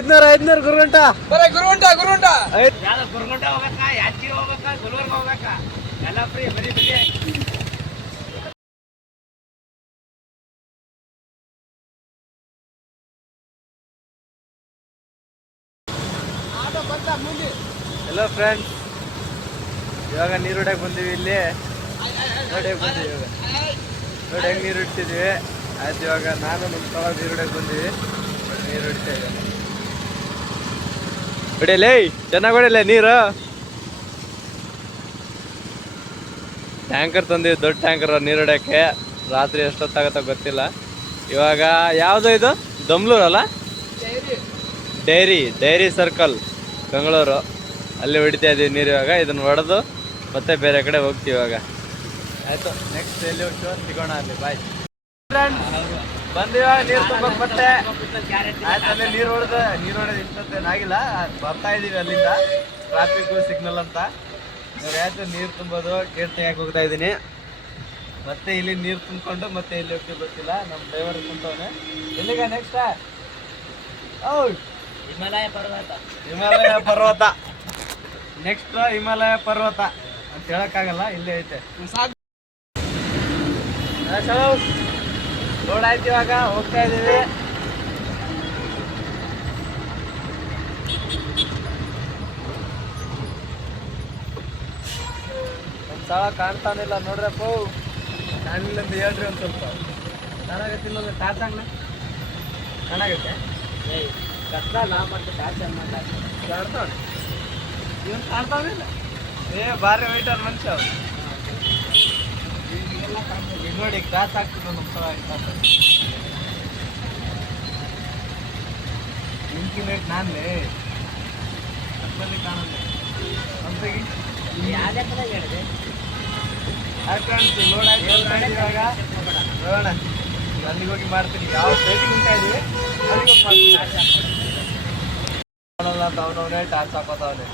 500 ಗುರುಗಂಟ ಬರೀ ಗುರುಗುಂಟ ಗುರುಗುಂಟ ಹೋಗ್ಬೇಕಾ, ಯಾದಗಿರಿ ಹೋಗ್ಬೇಕಾ, ಗುಲ್ಬರ್ಗ ಹೋಗ್ಬೇಕಾ, ಎಲ್ಲ ಫ್ರೀ ಬರೀ ಹಲೋ ಫ್ರೆಂಡ್ಸ್, ಇವಾಗ ನೀರು ಹೊಡ್ಯಕ್ಕೆ ಬಂದೀವಿ. ಇಲ್ಲಿ ಹೊಡ್ಯಕ್ಕೆ ಬಂದೀವಿ. ಇವಾಗ ನೋಡಿ ಹೆಂಗೆ ನೀರು ಇಡ್ತಿದ್ವಿ. ಆಯ್ತು, ಇವಾಗ ನಾನು ನಮ್ಮ ತವ ನೀರು ಹೊಡ್ಯಕ್ಕೆ ಬಂದೀವಿ. ನೀರು ಹೊಡಿತಾ ಇದ್ದಾನೆ. ಹೊಡಿಯಲೇ, ಚೆನ್ನಾಗಿ ಹೊಡಿಯಲ್ಲ ನೀರು. ಟ್ಯಾಂಕರ್ ತಂದೀವಿ, ದೊಡ್ಡ ಟ್ಯಾಂಕರ್ ನೀರು ಹೊಡ್ಯೋಕ್ಕೆ. ರಾತ್ರಿ ಎಷ್ಟೊತ್ತಾಗತ್ತೋ ಗೊತ್ತಿಲ್ಲ. ಇವಾಗ ಯಾವುದು ಇದು? ದಮ್ಲೂರಲ್ಲ, ಡೈರಿ ಸರ್ಕಲ್ ಬೆಂಗಳೂರು, ಅಲ್ಲಿ ಹೊಡಿತಾ ಇದ್ದೀವಿ ನೀರು. ಇವಾಗ ಇದನ್ನು ಹೊಡೆದು ಮತ್ತೆ ಬೇರೆ ಕಡೆ ಹೋಗ್ತೀವಿ ಇವಾಗ. ಆಯಿತು, ನೆಕ್ಸ್ಟ್ ಎಲ್ಲಿ ಹೋಗ್ತೀವೋ ಸಿಗೋಣ ಅಲ್ಲಿ. ಬಾಯ್ ಬಂದಿವಾಗ ನೀರು ತುಂಬಕ್ಕೆ ಮತ್ತೆ. ಆಯ್ತು, ಅಲ್ಲಿ ನೀರು ಹೊಡೆದು ಇಷ್ಟೊತ್ತೇನಾಗಿಲ್ಲ. ಬರ್ತಾ ಇದ್ದೀವಿ ಅಲ್ಲಿಂದ, ಟ್ರಾಫಿಕ್ಕು ಸಿಗ್ನಲ್ ಅಂತ. ಇವಾಗ ಆಯಿತು, ನೀರು ತುಂಬೋದು ಗೇಟ್ ತೆಗಿಯಕ್ಕೆ ಹೋಗ್ತಾ ಇದ್ದೀನಿ. ಮತ್ತೆ ಇಲ್ಲಿ ನೀರು ತುಂಬಿಕೊಂಡು ಮತ್ತೆ ಎಲ್ಲಿ ಹೋಗ್ತೀವಿ ಗೊತ್ತಿಲ್ಲ. ನಮ್ಮ ಡ್ರೈವರ್ ಕುಂತವನೆ. ಎಲ್ಲಿಗ ನೆಕ್ಸ್ಟ್? ಹೌದು, ಹಿಮಾಲಯ ಪರ್ವತ. ನೆಕ್ಸ್ಟ್ ಹಿಮಾಲಯ ಪರ್ವತ ಅಂತ ಹೇಳಕ್ಕಾಗಲ್ಲ, ಇಲ್ಲೇ ಐತೆ. ರೋಡ್ ಆಯ್ತು, ಇವಾಗ ಹೋಗ್ತಾ ಇದೀವಿ. ಒಂದು ಸ್ಥಳ ಕಾಣ್ತಾನಿಲ್ಲ ನೋಡ್ರಪ್ಪ. ಕಾಣಲಿಲ್ಲ ಅಂತ ಹೇಳ್ರಿ ಒಂದು ಸ್ವಲ್ಪ. ಕಾಣಾಗತ್ತಿಲ್ಲ ಅಂದ್ರೆ ಟಾಚಾಗ್ಲ ಕಾಣಾಗತ್ತೆ. ಇವನ್ ಕಾಣ್ತಾವಿಲ್ಲ. ಭಾರಿ ವೈಟರ್ ಮನುಷ್ಯ ಅವ್ರು. ಈಗ ನೋಡಿ, ಕ್ರಾಸ್ ಆಗ್ತದೆ ನಮ್ಮ ಸ್ಥಳ. ಇಂಕಿನ ನಾನೇ ಅಷ್ಟಲ್ಲಿ ಕಾಣಲ್ಲ ಅಂತಗಿ ಲೋಡ್ ಆಯ್ತು. ಇವಾಗ ನೋಡೋಣ, ಅಲ್ಲಿಗೆ ಹೋಗಿ ಮಾಡ್ತೀನಿ. ಯಾವ ಸೈಟಿಗೆ ಉಂಟಾ ಇದೀವಿ ಅಲ್ಲಿಗೆ ಹೋಗಿ ಮಾಡ್ತೀನಿ. ಕಾಣಲ್ಲ ಅಂತ ಅವನವನೇ ಟಾರ್ಚ್ ಹಾಕೋತಾವನೆ.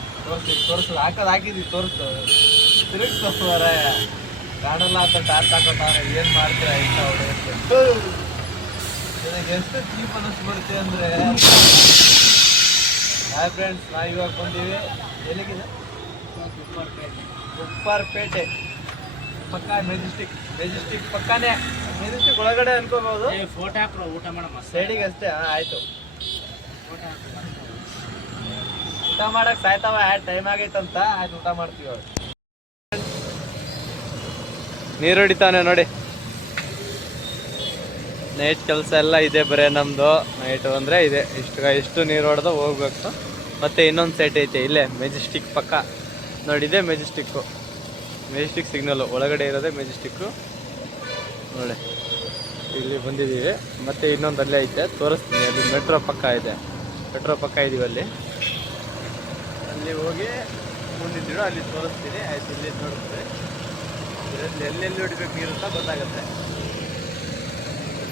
ತೋರಿಸು ಹಾಕಿದ್ವಿ, ತೋರಿಸ್ತು ತಿರುಗಿಸ್ತವರ. ಕಾಣಲ್ಲ ಅಂತ ಟಾರ್ಚ್ ಹಾಕೋತಾವನೆ. ಏನು ಮಾಡ್ತೀರಾ ಇಂಥ ಹೊಡೆಯುತ್ತೆ. ನನಗೆ ಎಷ್ಟು ಚೀಪ್ ಅನ್ನಿಸ್ಬಿಡ್ತೀವಿ ಅಂದರೆ. ಹಾಯ್ ಫ್ರೆಂಡ್ಸ್, ನಾವು ಇವಾಗ ಬಂದೀವಿ. ಎಲ್ಲಿಗಿದೆ? ಉಪ್ಪಾರಪೇಟೆ ಪಕ್ಕ. ಮೆಜೆಸ್ಟಿಕ್ ಪಕ್ಕನೇ. ಮೆಜೆಸ್ಟಿಕ್ ಒಳಗಡೆ ಅನ್ಕೋಬಹುದು. ಫೋಟೋ ಹಾಕ್ರೋ, ಊಟ ಮಾಡಮ್ಮ ಸೈಡಿಗೆ ಅಷ್ಟೇ. ಆಯ್ತು, ಊಟ ಮಾಡಕ್ ಸಾಯ್ತಾವ. ಟೈಮ್ ಆಗೈತಂತ. ಆಯ್ತು, ಊಟ ಮಾಡ್ತೀವಿ. ಅವ್ರು ನೀರು ಹೊಡಿತಾನೆ ನೋಡಿ. ನೈಟ್ ಕೆಲಸ ಎಲ್ಲ ಇದೆ ಬರೇ ನಮ್ದು. ನೈಟು ಅಂದರೆ ಇದೆ. ಇಷ್ಟು ನೀರು ಹೊಡೆದು ಹೋಗ್ಬೇಕು. ಮತ್ತೆ ಇನ್ನೊಂದು ಸೈಟ್ ಐತೆ ಇಲ್ಲೇ ಮೆಜೆಸ್ಟಿಕ್ ಪಕ್ಕ. ನೋಡಿದೆ ಮೆಜೆಸ್ಟಿಕ್ ಸಿಗ್ನಲ್ಲು ಒಳಗಡೆ ಇರೋದೇ ಮೆಜೆಸ್ಟಿಕ್ಕು. ನೋಡಿ, ಇಲ್ಲಿ ಬಂದಿದ್ದೀವಿ. ಮತ್ತೆ ಇನ್ನೊಂದು ಅಲ್ಲೇ ಐತೆ, ತೋರಿಸ್ತೀನಿ. ಅಲ್ಲಿ ಮೆಟ್ರೋ ಪಕ್ಕ ಇದೆ. ಮೆಟ್ರೋ ಪಕ್ಕ ಇದೀವಿ. ಅಲ್ಲಿ ಹೋಗಿ ಮುಂದಿದ್ದೀವಿ, ಅಲ್ಲಿ ತೋರಿಸ್ತೀನಿ. ಆಯ್ತು, ಇಲ್ಲಿ ನೋಡಿದ್ರೆ ಇದರಲ್ಲಿ ಎಲ್ಲೆಲ್ಲಿ ಹೊಡಿಬೇಕು ನೀರು ಅಂತ ಗೊತ್ತಾಗುತ್ತೆ.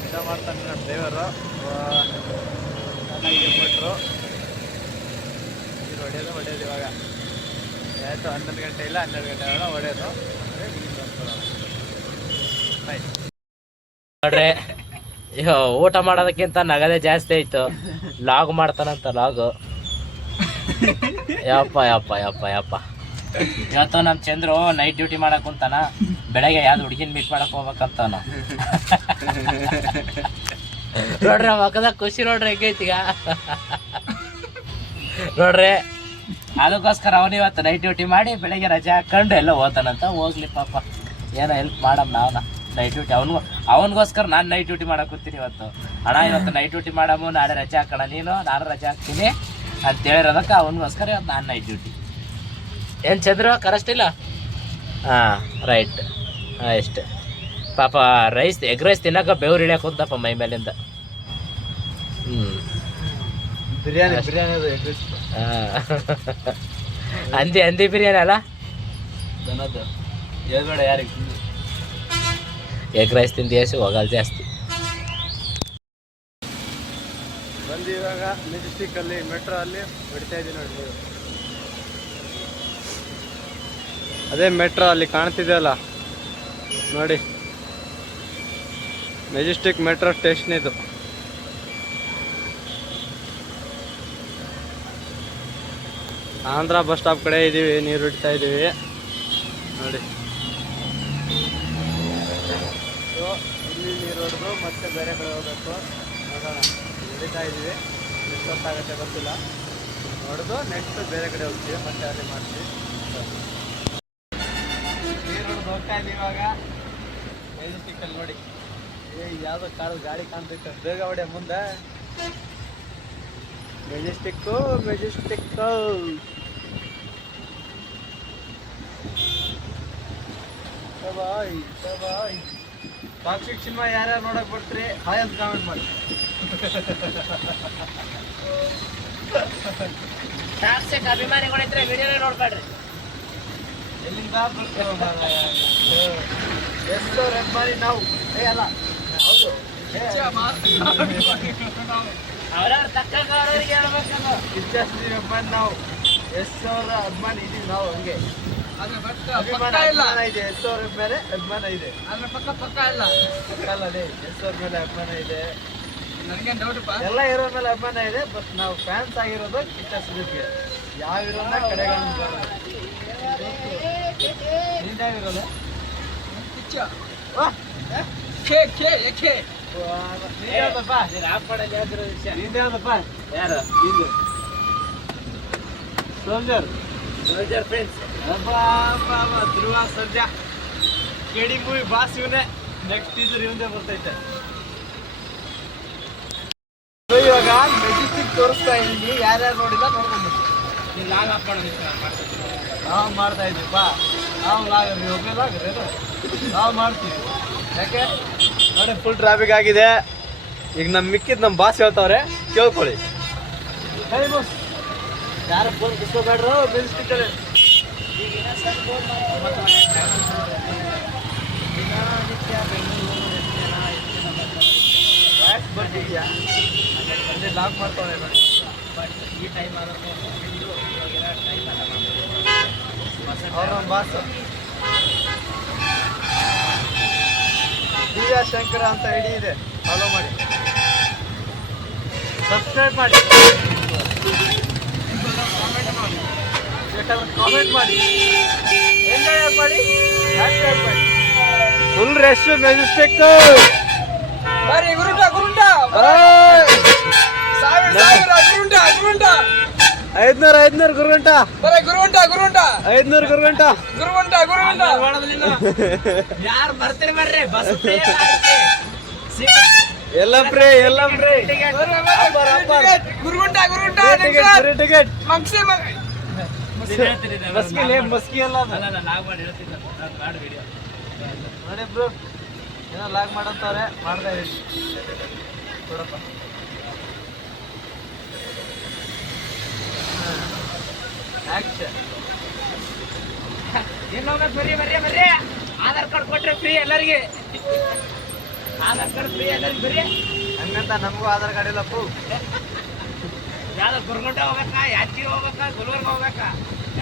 ಊಟ ಮಾಡ್ತಾನೆ ನಮ್ಮ ಡ್ರೈವರು. ಚೆನ್ನಾಗಿದೆ ಮೋಟ್ರು. ನೀರು ಹೊಡೆಯೋದು ಇವಾಗ. ಆಯಿತು, 11 ಗಂಟೆ ಇಲ್ಲ 12 ಗಂಟೆ ಒಳಗೆ ಹೊಡೆಯೋದು. ಬಾಯ್ ನೋಡ್ರಿ. ಊಟ ಮಾಡೋದಕ್ಕಿಂತ ನಗದೇ ಜಾಸ್ತಿ ಆಯ್ತು. ಲಾಗ್ ಮಾಡ್ತಾನಂತ. ಲಾಗು ಯಪ್ಪ ಇವತ್ತು ನಮ್ಮ ಚಂದ್ರು ನೈಟ್ ಡ್ಯೂಟಿ ಮಾಡಕ್ ಕುಂತಾನ. ಬೆಳಗ್ಗೆ ಯಾವ್ದು ಹುಡುಗಿನ ಮೀಟ್ ಮಾಡಕ್ ಹೋಗ್ಬೇಕಂತಾನ. ನೋಡ್ರಿ ಮಕ್ಕದಾಗ ಖುಷಿ ನೋಡ್ರಿ ಹೆಂಗೈತಿಗ. ನೋಡ್ರಿ, ಅದಕ್ಕೋಸ್ಕರ ಅವನಿವತ್ತು ನೈಟ್ ಡ್ಯೂಟಿ ಮಾಡಿ ಬೆಳಗ್ಗೆ ರಜೆ ಹಾಕೊಂಡು ಎಲ್ಲ ಹೋಗ್ತಾನಂತ. ಹೋಗ್ಲಿ ಪಾಪ, ಏನೋ ಹೆಲ್ಪ್ ಮಾಡಮ್ ನಾವು. ನೈಟ್ ಡ್ಯೂಟಿ ಅವನಿಗೋಸ್ಕರ ನಾನು ನೈಟ್ ಡ್ಯೂಟಿ ಮಾಡಕ್ ಕೂತೀನಿ ಇವತ್ತು. ಅಣ್ಣ ಇವತ್ತು ನೈಟ್ ಡ್ಯೂಟಿ ಮಾಡಮು, ನಾಳೆ ರಜೆ ಹಾಕೋಣ ನೀನು, ನಾನು ರಜೆ ಹಾಕ್ತೀನಿ ಅಂತ ಹೇಳಿರೋದಕ್ಕೆ ಅವನಿಗೋಸ್ಕರ ಇವತ್ತು ನಾನು ನೈಟ್ ಡ್ಯೂಟಿ. ಏನು ಚಂದ್ರು ಕರೆಸ್ಟಿಲ್ಲ? ಹಾಂ, ರೈಟ್. ಇಷ್ಟು ಪಾಪ ಎಗ್ ರೈಸ್ ತಿನ್ನಕ ಬೆವ್ರು ಇಳಿಯಕ್ಕೆ ಹೋದಪ್ಪ ಮೈ ಮೇಲಿಂದ. ಬಿರಿಯಾನಿ ಹಂದಿ ಬಿರಿಯಾನಿ ಅಲ್ಲ ದನದ್ದು. ಹೇಳ್ಬೇಡ ಯಾರಿಗೆ. ಎಗ್ ರೈಸ್ ತಿಂದು ಹೋಗಲ್ಲ ಜಾಸ್ತಿ. ಬಂದು ಇವಾಗ ಮೆಜೆಸ್ಟಿಕ್ಕಲ್ಲಿ ಮೆಟ್ರೋ ಅಲ್ಲಿ ಹೊಡಿತಾ ಇದ್ದೀವಿ ನೋಡಿ. ಅದೇ ಮೆಟ್ರೋ ಅಲ್ಲಿ ಕಾಣ್ತಿದೆಯಲ್ಲ ನೋಡಿ, ಮೆಜೆಸ್ಟಿಕ್ ಮೆಟ್ರೋ ಸ್ಟೇಷನ್ ಇದು. ಆಂಧ್ರ ಬಸ್ ಸ್ಟಾಪ್ ಕಡೆ ಇದ್ದೀವಿ, ನೀರು ಬಿಡ್ತಾ ಇದ್ದೀವಿ ನೋಡಿ. ಸೊ ಇಲ್ಲಿ ನೀರು ಹೊಡೆದು ಮತ್ತೆ ಬೇರೆ ಕಡೆ ಹೋಗ್ಬೇಕು. ನೋಡೋಣ, ಹಿಡಿತಾ ಇದ್ದೀವಿ, ಎಷ್ಟೊತ್ತಾಗುತ್ತೆ ಗೊತ್ತಿಲ್ಲ. ಹೊಡೆದು ನೆಕ್ಸ್ಟ್ ಬೇರೆ ಕಡೆ ಹೋಗ್ತೀವಿ, ಮತ್ತೆ ಅದೇ ಮಾಡ್ತೀವಿ. ನೀರು ಹೊಡೆದು ಹೋಗ್ತಾ ಇದ್ದೀವಿ ಇವಾಗ ಮೆಜೆಸ್ಟಿಕ್ಕಲ್ಲಿ ನೋಡಿ. ಯಾವುದೋ ಕಾರು ಗಾಡಿ ಕಾಣ್ತೈತೆ, ಬೇಗ ಹೊಡೆ ಮುಂದೆ. ಮೆಜೆಸ್ಟಿಕ್ಕು ಬಾಯ್. ಟಾಕ್ಸಿಕ್ ಸಿನಿಮಾ ಯಾರ್ಯಾರು ನೋಡಕ್ ಬರ್ತೀರಿ ಹಾಯ್ ಅಂತ ಕಾಮೆಂಟ್ ಮಾಡಿ. ಟಾಕ್ಸಿಕ್ ಅಭಿಮಾನಿಗಳಿದ್ರೆ ವಿಡಿಯೋನೇ ನೋಡ್ಬೇಡ್ರಿ. ಎಲ್ಲಿಂದ ಎಷ್ಟು ಅಭಿಮಾನಿ ನಾವು? ಅಲ್ಲ ಹೌದು, ಅವ್ರವ್ರ ತಕ್ಕಂಗ ಅವ್ರವ್ರಿಗೆ ಹೇಳ್ಬೇಕಲ್ಲ. ಇಚ್ಛಾಸ್ತೀವಿ ಅಭಿಮಾನಿ ನಾವು, ಎಷ್ಟು ಸಾವಿರ ಅಭಿಮಾನಿ ಇದೀವಿ ನಾವು. ಹಂಗೆ ಅಭಿಮಾನ ಇದೆ, ಎಷ್ಟು ಸಾವಿರ ಮೇಲೆ ಅಭಿಮಾನ ಇದೆ. ಪಕ್ಕ ಇಲ್ಲ ಅಲ್ಲ ಅದೇ ಎಷ್ಟು ಸಾವಿರ ಮೇಲೆ ಅಭಿಮಾನ ಇದೆ. ನನಗೆ ಡೌಟ್ ಎಲ್ಲ ಹೀರೋ ಮೇಲೆ ಅಭಿಮಾನ ಇದೆ, ಬಟ್ ನಾವು ಫ್ಯಾನ್ಸ್ ಆಗಿರೋದು ಕಿಚ್ಚ ಸುದೀಪ್ಗೆ. ಯಾವ ಹೀರೋನ ಕಡೆಗಣಿಸ. ನಿಂದಾಗಿರೋದು ಯಾವ್ದಪ್ಪ? ಯಾರು soldier friends. Dhruva Sarja ಕೆಡಿ movie boss ಇವನೇ. ನೆಕ್ಸ್ಟ್ ಟೀಸರ್ ಇವಂದೇ ಬರ್ತೈತೆ. ಇವಾಗ ಮೆಜೆಸ್ಟಿಕ್ ತೋರಿಸ್ತಾ ಇದೀನಿ, ಯಾರ್ಯಾರು ನೋಡಿಲ್ಲ ನೋಡ್ಕೊಂಡ್ಬಿಟ್ಟು ನಾವು ಮಾಡ್ತಾ ಇದ್ದೀವಿ. ಬಾ ನಾವು ಲಾಗರಿ, ಒಬ್ಬನೇ ಲಾಗರಿ ನಾವು ಮಾಡ್ತೀವಿ. ಯಾಕೆ ನೋಡಿ, ಫುಲ್ ಟ್ರಾಫಿಕ್ ಆಗಿದೆ. ಈಗ ಮಿಕ್ಕಿದ್ ನಮ್ಮ ಬಾಸ್ ಹೇಳ್ತಾವ್ರೆ, ಕೇಳ್ಕೊಳ್ಳಿ. ಹೇ ಬಾಸ್, ಯಾರು ಫೋನ್ ಕಿಸ್ಕೋಬೇಡ್ರು ಮೆಜೆಸ್ಟಿಕ್ ಅಲ್ಲಿ. ಬರ್ತಿದ್ಯಾ ಅಲ್ಲಿ ಲಾಕ್ ಮಾಡ್ತಾವ್ರೆ ನೋಡಿ. ಬಟ್ ಈ ಟೈಮ್ ಆದ್ರೂ ಟೈಮ್ ಅವ್ರ ನಮ್ಮ ಬಾಸ್ ದಿವ್ಯಾ ಶಂಕರ ಅಂತ ಐಡಿ ಇದೆ, ಫಾಲೋ ಮಾಡಿ, ಸಬ್ಸ್ಕ್ರೈಬ್ ಮಾಡಿ, ಕಾಮೆಂಟ್ ಮಾಡಿ, ಎಂಜಾಯ್ ಮಾಡಿ, ಹ್ಯಾಶ್ ಮಾಡಿ. Full rush Majestic. ಬರೀ ಗುರುಂಟ ಗುರುಂಟ ಗುರುಂಟ 500 ಗುರುಗಂಟ, ಬರೀ ಗುರುಂಟ ಗುರುಂಟ 500 ಗುರುಗಂಟ. ಗುರುಂಟ ಗುರುಂಟ ಯಾರು ಬರ್ತೀರಿ ಬರ್ರಿ, ಬಸ್ ಎಲ್ಲ ಫ್ರೀ, ಎಲ್ಲ ಫ್ರೀ. ಗುರುಂಟ ಗುರುಂಟ ಟಿಕೆಟ್ ಮಕ್ಸಿ ಮಸ್ಕಿ ಎಲ್ಲ ಲಾಗ್ ಮಾಡಿ ಹೇಳ್ತೀನಿ ಮಾಡಿ ವಿಡಿಯೋ ನೋಡಿ ಬ್ರೋ. ಏನೋ ಲಾಗ್ ಮಾಡಂತವ್ರೆ, ಮಾಡ್ತಾ ಇದೀನಿ ನೋಡಪ್ಪ. ಆಕ್ಷನ್ ಇನ್ನೊಮ್ಮೆ ಬರ್ರಿ ಬರ್ರಿ ಬರ್ರಿ. ಆಧಾರ್ ಕಾರ್ಡ್ ಕೊಟ್ರೆ ಫ್ರೀ ಎಲ್ಲರಿಗೆ. ಆಧಾರ್ ಕಾರ್ಡ್ ಫ್ರೀ ಎಲ್ಲರಿಗೆ ಬರ್ರಿ. ಹಂಗಂತ ನಮಗೂ ಆಧಾರ್ ಕಾರ್ಡ್ ಇಲ್ಲಪ್ಪು. ಯಾವ್ದು ಗುರುಗುಂಟ ಹೋಗ್ಬೇಕಾ, ಯಾದಗಿರಿ ಹೋಗ್ಬೇಕಾ, ಗುಲ್ಬರ್ಗ ಹೋಗ್ಬೇಕಾ,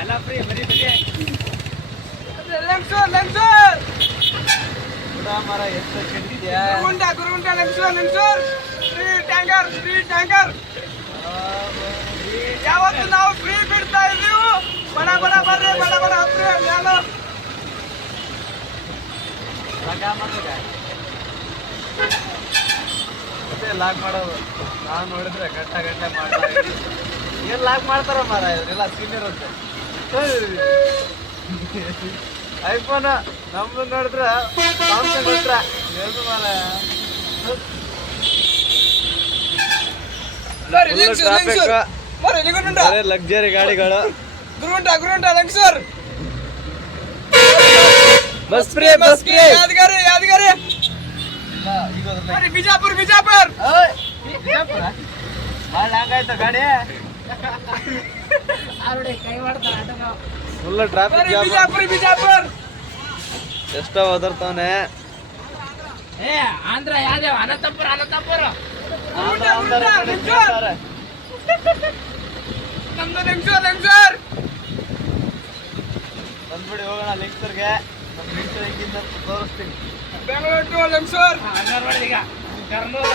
ಎಲ್ಲ ಫ್ರೀ. ಬರ್ರಿ ಬರ್ರಿ. ಮರ ಎಷ್ಟು ಕೆಟ್ಟಿದ್ಯಾ. ಗುರುಂಟ ಗುರುಂಟ ಲಂಗ್ಸೂರ್ ಫ್ರೀ ಟ್ಯಾಂಕರ್ ಯಾವತ್ತು ನಾವು ಫ್ರೀ ಬಿಡ್ತಾ ಇದ್ದೀವಿ. ಬಡ ಬರ್ರಿ, ಬಡ ಫ್ರೀ ಯಾರು ಮತ್ತೆ ಲಾಕ್ ಮಾಡೋದು ನಾನು ನೋಡಿದ್ರೆ ಗಂಟೆ ಮಾಡ್ತಾರೆ. ಏನ್ ಲಾಕ್ ಮಾಡ್ತಾರ ಮಾರ, ಇವರೆಲ್ಲ ಸೀನಿಯರ್ ಅಂತ. ಐಫೋನ್ ನಮ್ದು ನೋಡಿದ್ರ ಸಾಮ್ಸಂಗ್ ಹತ್ರ ಎರಡು ಮಾರ. ಲಕ್ಸರಿ ಗಾಡಿಗಳು. ಗುರುಂಟ ಲಂಗ್ಸೂರ್ ಬಸ್ ಫ್ರೀ. ಯಾದಗಿರಿ ಬಿಜಾಪುರ ಭಾಳ ಹಂಗಾಯ್ತು ಗಾಡಿ. ಕೈ ಮಾಡ್ತಾರೆ ಫುಲ್ ಟ್ರಾಫಿಕ್ ಬಿಜಾಪುರ ಎಷ್ಟೋ ಒದರ್ತಾವನೆ. ಏ ಆಂಧ್ರ ಯಾವ್ದೇವ ಅನಂತಪುರ ನಮ್ದು ಲಂಗ್ಸೂರ್ ಬಂದ್ಬಿಡಿ, ಹೋಗೋಣ ಲಿಂಕ್ಸರ್ಗೆ. ನಮ್ಮ ಲಿಂಕ್ಸರ್ ಹೆಂಗಿಂದ ತೋರಿಸ್ತೀನಿ. ಬೆಂಗಳೂರು ಟು ಲಂಗ್ಸೂರ್ ಈಗ ಕರ್ನೂಲ್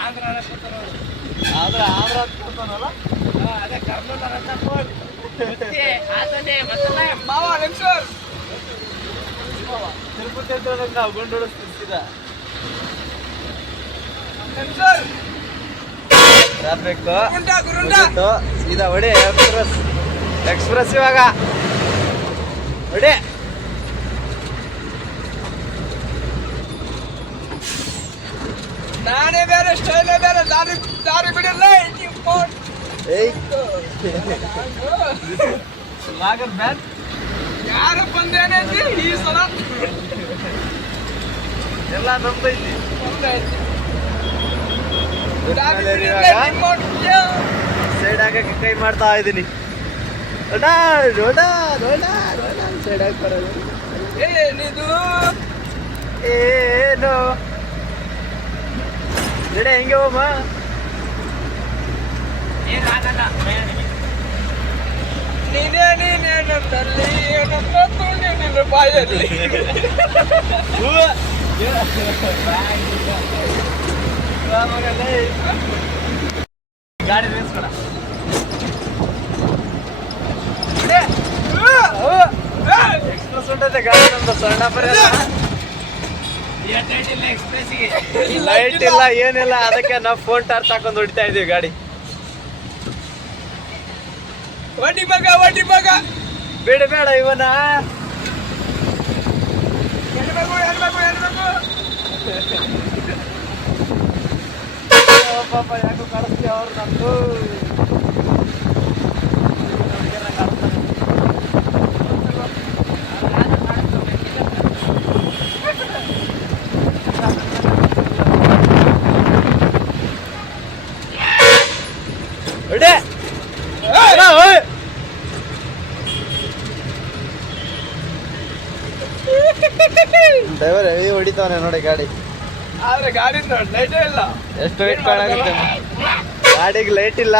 ಆಂಧ್ರ ಆದ್ರೆ ಆಂಧ್ರ ಅಂತ ಕೊಡ್ತಾನಲ್ಲ ಅದೇ ಕರ್ನೂಲ್ ಅಂತ ಫೋನ್ ಆತನೇ ಮತ್ತಲ್ಲ ಮಾವ ಲೆಕ್ಚರ್ ತಿರುಪತಿ ಹತ್ರ ನಾವು ಗುಂಡು ಹೊಡಿಸ್ತಿದ್ದ ಲೆಕ್ಚರ್ ಟ್ರಾಫಿಕ್ ಗುರುಂಡ ಸೀದಾ ಹೊಡಿ ಎಕ್ಸ್ಪ್ರೆಸ್ ಇವಾಗ ಹೊಡಿ ನಾನೇ ಬೇರೆ ಸ್ಟೈಲೇ ಬೇರೆ ದಾರಿ ಬಿಡಿಲ್ಲ ಏಯ್ ಲಾಗರ್ ಬ್ಯಾನ್ ಯಾರ ಬಂದೇನೈತಿ ಈ ಸಲ ಎಲ್ಲ ನಮ್ದೈತಿ ಸೈಡ್ ಹಾಕಕ್ಕೆ ಕೈ ಮಾಡ್ತಾ ಇದ್ದೀನಿ ಸೈಡ್ ಹಾಕಿ ಬರೋದು ಏನಿದು ಏನು ನಡೆ ಹೆಂಗೆ ಹೋಮ ಏನಾಗಲ್ಲ ನೀನೇ ನನ್ನಲ್ಲಿ ನನ್ನ ತುಳಿ ನಿನ್ನ ಬಾಯಲ್ಲಿ ಗಾಡಿ ನಿಲ್ಸ್ಕೊಡ ಎಕ್ಸ್ಪ್ರೆಸ್ ಉಂಟೈತೆ ಗಾಡಿ ನಮ್ದು ಸಣ್ಣ ಎಕ್ಸ್ಪ್ರೆಸ್ಗೆ ಲೈಟ್ ಇಲ್ಲ ಏನಿಲ್ಲ ಅದಕ್ಕೆ ನಾವು ಫೋನ್ ಟಾರ್ಚ್ ಹಾಕೊಂಡು ಹೊಡಿತಾ ಇದೀವಿ ಗಾಡಿ ಒಡಿ ಮಗ ಬೇಡ ಇವನ ಹೆಣ್ಮಗು ಪಾಪ ಯಾಕೋ ಕಾಣಿಸ್ತೀವಿ ಅವ್ರು ನಮ್ದು ಡ್ರೈವರ್ ಹೆವಿ ಹೊಡಿತಾವನೆ ನೋಡಿ ಗಾಡಿ ಆದ್ರೆ ಗಾಡಿ ನೋಡಿ ಲೈಟೇ ಇಲ್ಲ ಎಷ್ಟು ವೇಟ್ ಕಾಣಾಗುತ್ತೆ ಗಾಡಿಗೆ ಲೈಟ್ ಇಲ್ಲ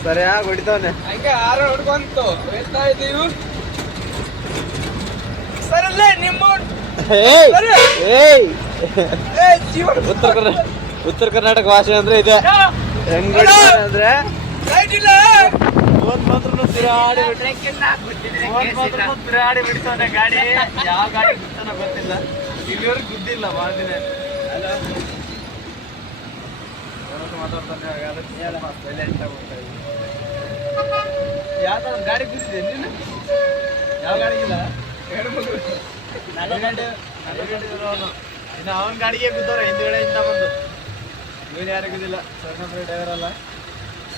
ಸರಿಯಾಗಿ ಹೊಡಿತಾವನೆ ಹಂಗೆ ಆರ ಹುಡ್ಕೊಂತು ಹೇಳ್ತಾ ಇದೀವಿ ಸರಲ್ಲೇ ನಿಮ್ಮ ಉತ್ತರ ಕರ್ನಾಟಕ ಭಾಷೆ ಅಂದ್ರೆ ಇದೆ ಹೆಂಗ್ ಹೊಡಿತಾನೆ ಅಂದ್ರೆ ಲೈಟ್ ಇಲ್ಲ ಫೋನ್ ಮಾತ್ರ ತಿರುಗಾಡಿ ಬಿಡ್ತಾನೆ ಗಾಡಿ ಯಾವ ಗಾಡಿ ಬಿಡ್ತಾನೋ ಗೊತ್ತಿಲ್ಲ ಇಲ್ಲಿವರೆಗೆ ಗುದ್ದಿಲ್ಲ ಭಾಳ ದಿನ ಮಾತಾಡ್ತಾನೆ ಯಾವ ಗಾಡಿ ಗುದ್ದಿದೆ ನೀನು ಯಾವ ಗಾಡಿ ಇಲ್ಲ ಇನ್ನು ಅವನ ಗಾಡಿಗೆ ಗುದ್ದವ್ರೆ ಹಿಂದ್ಗಡೆಯಿಂದ ಬಂದು ಇವನು ಯಾರಿಗೂ ಗುದ್ದಿಲ್ಲ ಸಣ್ಣ ಡ್ರೈವರ್ ಅಲ್ಲ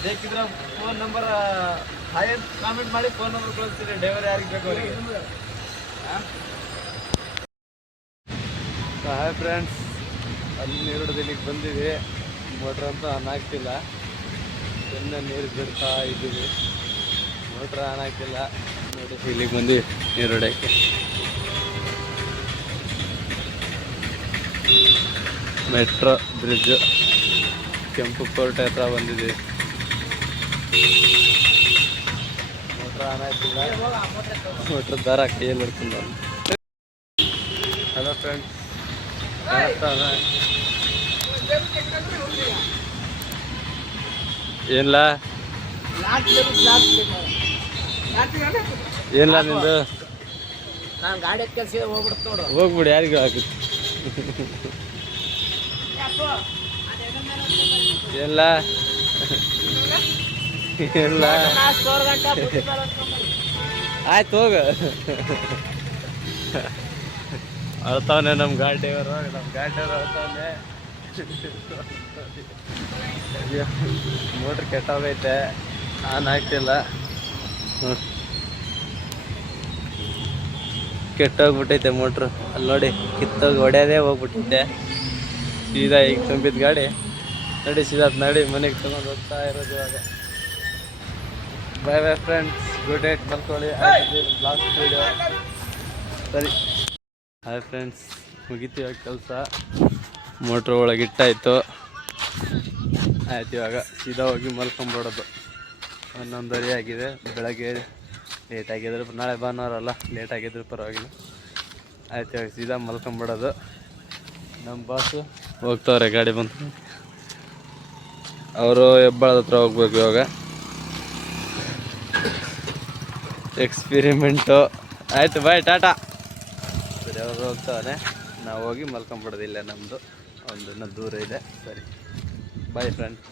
ಬೇಕಿದ್ರೆ ಫೋನ್ ನಂಬರ್ ಹಾಯ್ ಅಂತ ಕಾಮೆಂಟ್ ಮಾಡಿ ಫೋನ್ ನಂಬರ್ ಕಳಿಸ್ತೀರಿ ಡ್ರೈವರ್ ಯಾರಿಗೆ ಬೇಕು ಅವರಿಗೆ ಹಾಯ್ ಫ್ರೆಂಡ್ಸ್ ಅಲ್ಲಿ ನೀರು ದಿನಕ್ಕೆ ಬಂದಿವಿ ಮೋಟ್ರ್ ಅಂತೂ ಆನ್ ಆಗ್ತಿಲ್ಲ ಸುಮ್ಮನೆ ನೀರು ಬಿಡ್ತಾ ಇದ್ದೀವಿ ಮೋಟ್ರ್ ಆನ್ ಆಗ್ತಿಲ್ಲ ನೋಡಿ ಇಲ್ಲಿಗೆ ಬಂದಿವಿ ನೀರು ಹೊಡೆಯೋಕ್ಕೆ ಮೆಟ್ರೋ ಬ್ರಿಡ್ಜು ಕೆಂಪು ಕೋಟೆ ಹತ್ರ ಬಂದಿದ್ದೀವಿ ಮೋಟ್ರ್ ಆನ್ ಆಗ್ತಿಲ್ಲ ಮೋಟ್ರ್ ದಾರ ಕೈಯಲ್ಲಿ ಹಿಡ್ಕೊಂಡು ಹಲೋ ಫ್ರೆಂಡ್ಸ್ ಏನಿಲ್ಲ ಏನಿಲ್ಲ ನಿಂದು ನಾನು ಗಾಡಿ ಕೆಲಸ ಹೋಗ್ಬಿಡ್ತು ನೋಡು ಹೋಗ್ಬಿಡಿ ಯಾರಿಗೂ ಆಗುತ್ತೆ ಏನಿಲ್ಲ ಏನಿಲ್ಲ ಆಯ್ತು ಹೋಗ ಅಳ್ತಾವನೆ ನಮ್ಮ ಗಾಡಿ ಡ್ರೈವರು ಅಳ್ತಾವನೆ ಮೋಟ್ರ್ ಕೆಟ್ಟೋಗೈತೆ ಆನ್ ಆಗ್ತಿಲ್ಲ ಕೆಟ್ಟೋಗ್ಬಿಟ್ಟೈತೆ ಮೋಟ್ರು ಅಲ್ಲಿ ನೋಡಿ ಕಿತ್ತೋಗಿ ಹೊಡೆಯೋದೇ ಹೋಗ್ಬಿಟ್ಟೈತೆ ಸೀದಾ ಈಗ ತುಂಬಿದ ಗಾಡಿ ನಡಿ ಸೀದಾ ನಡಿ ಮನೆಗೆ ತಗೊಂಡು ಹೋಗ್ತಾ ಇರೋದು ಇವಾಗ ಬಾಯ್ ಫ್ರೆಂಡ್ಸ್ ಗುಡ್ ನೈಟ್ ಮಲ್ಕೊಳ್ಳಿ ಲಾಸ್ಟ್ ವೀಡಿಯೋ ಸರಿ ಹಾಯ್ ಫ್ರೆಂಡ್ಸ್ ಮುಗಿತೀವ ಕೆಲಸ ಮೋಟ್ರ್ ಒಳಗೆ ಇಟ್ಟಾಯಿತು ಆಯ್ತು ಇವಾಗ ಸೀದಾ ಹೋಗಿ ಮಲ್ಕೊಂಬಿಡೋದು 11:30 ಆಗಿದೆ ಬೆಳಗ್ಗೆ ಲೇಟ್ ಆಗಿದ್ರೆ ನಾಳೆ ಭಾನುವಾರ ಅಲ್ಲ ಲೇಟ್ ಆಗಿದ್ರು ಪರವಾಗಿಲ್ಲ ಆಯ್ತು ಇವಾಗ ಸೀದಾ ಮಲ್ಕೊಂಬಿಡೋದು ನಮ್ಮ ಬಾಸು ಹೋಗ್ತವ್ರೆ ಗಾಡಿ ಬಂತು ಅವರು ಹೆಬ್ಬಾಳದ ಹತ್ರ ಹೋಗ್ಬೇಕು ಇವಾಗ. ಎಕ್ಸ್ಪಿರಿಮೆಂಟು ಆಯಿತು, ಬಾಯ್, ಟಾಟಾ. ಸರಿ, ಅವರು ಹೋಗ್ತಾನೆ, ನಾವು ಹೋಗಿ ಮಲ್ಕೊಂಬಿಡೋದಿಲ್ಲ, ನಮ್ಮದು ಒಂದು ಇನ್ನೂ ದೂರ ಇದೆ. ಸರಿ, ಬಾಯ್ ಫ್ರೆಂಡ್ಸ್.